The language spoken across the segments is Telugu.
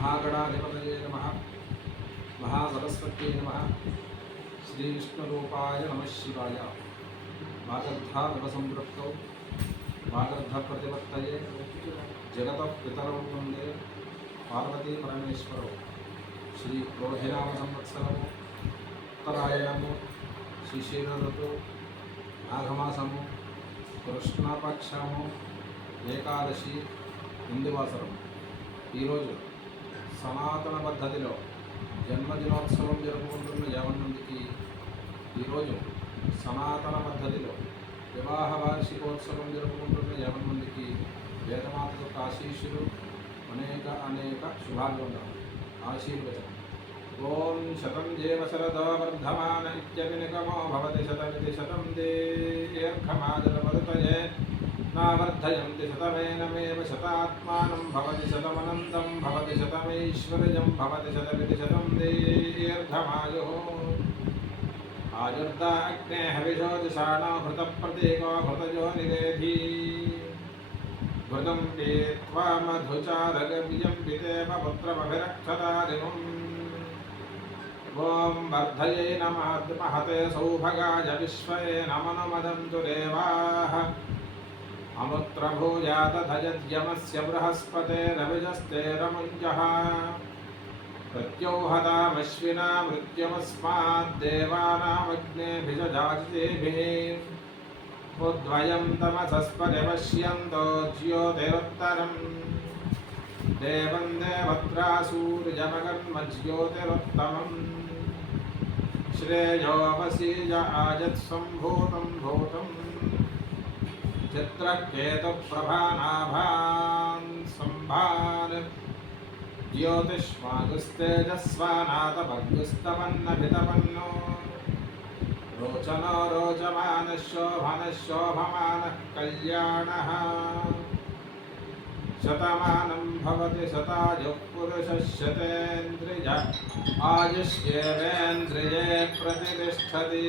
महागणाधिपतये नमः। महासरस्वत्यै नमः। श्रीविष्णुरूपाय नमः शिवाय। वागर्धाविवसंपृक्तौ वागर्धप्रतिपत्तये जगतः पितरौ वन्दे पार्वती परमेश्वरौ। श्री रोहिणाम संवत्सरము ఉత్తరాయణము శిశిర ఋతువు మాఘమాసము కృష్ణపక్షము ఏకాదశి హిందువాసరం. ఈరోజు సనాతన పద్ధతిలో జన్మదినోత్సవం జరుపుకుంటున్న 50 మందికి, ఈరోజు సనాతన పద్ధతిలో వివాహ వార్షికోత్సవం జరుపుకుంటున్న 50 మందికి వేదమాత యొక్క ఆశీస్సులు, అనేక శుభాలు ఉండాలి. ఆశీర్వచనం. ఓం శతం జీవ శరదో వర్ధమాన ఇత్యభినిగమో భవతి శతమితి శతం దీర్ఘమాజలమరుతయే నావర్ధయంతి శతమేనమేవ శతాత్మానం భవతి శతమనంతం భవతి శతమైశ్వర్యం భవతి శతమితి శతం దీర్ఘమాయుః. ఆయుర్దా అగ్నే హవిషోజుషాణో హృతప్రతీకో హృతజో నిరేధీ ఘృతం పీత్వా మధుచారగవ్యం పితేవ పుత్రమభిరక్షతాదివం. ఓం వర్ధయే నమః మహతే సౌభగాయ విశ్వే నమనుమదంతు దేవాః. అముత్రభూయాదధయద్యమస్య బృహస్పతేరవిజస్తేరముంజః. ప్రత్యౌహతామశ్వినా మృత్యుమస్మాద్దేవానామగ్నేభిజాజితేభిः. ఉద్వయం తమసస్పరిపశ్యంతో జ్యోతిరుత్తరం దేవం దేవత్రాసూర్యమగన్మజ్యోతిరుత్తమం. శ్రేయోవసీయ ఆజత్సంభూతం భూతం చిత్రకేతుప్రభానాభాన్ సంభాన్. జ్యోతిష్మాగుస్తేజస్వానాథభగ్గుస్తమన్నభితపన్నో రోచనో రోచమానః శోభనః శోభమానః కళ్యాణః. శతమానం భవతి శతాయుః పురుషः శతేంద్రియ ఆయుష్యేవేంద్రియే ప్రతిష్టతి.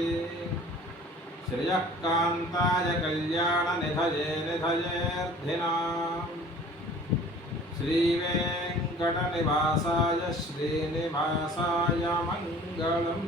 శ్రియః కాంతాయ కళ్యాణ నిధయే నిధయేర్థినాం. శ్రీవేంకటనివాసాయ శ్రీనివాసాయ మంగళం.